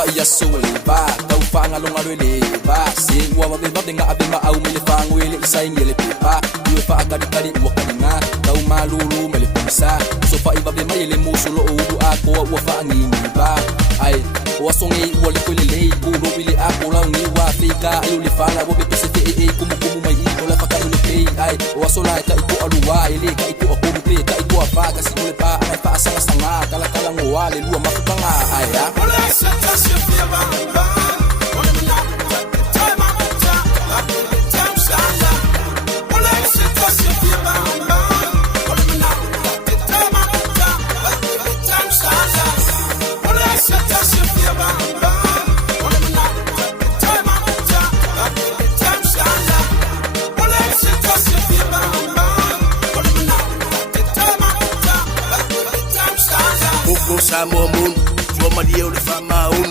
pa iya suli ba tau fa ngalong alwele ba sing wa be ba denga abe ma au mele fa ngwele isa ngele pipa yu fa agadi kali wa kadinga tau malulu mele pisa so fa iba be mele musulo udu ako wa fa ngini ba ai wa songi wa le kwele bu ro bile ako la ngi wa fika ayu le fa la wo be pese kumu mai ko la fa ka le pe ai wa so la ka iku aluwa ile ka iku ko pe ka iku fa ka si le pa ai fa sanga sanga kala kala ngwa le lu ma fa nga ai ya Samo mun, joma dia o le fa maun.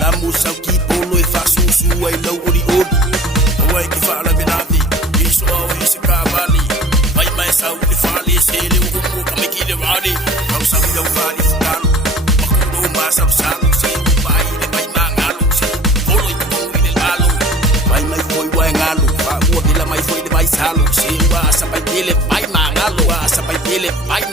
La musa ki polo e fa susu ai lau ori ori. Oi ki fa la binati, iso o isi kabali. Mai mai sa u le fa le se le u ku ka me ki le radi. Au sa mi fa li futal. Makudo ma sa sa se bai le mai mangalu se. Polo i ku ni le alu. Mai foi wa ngalu, fa u ki la mai foi le mai salu. Se wa sa bai le mai mangalu, wa sa bai le mai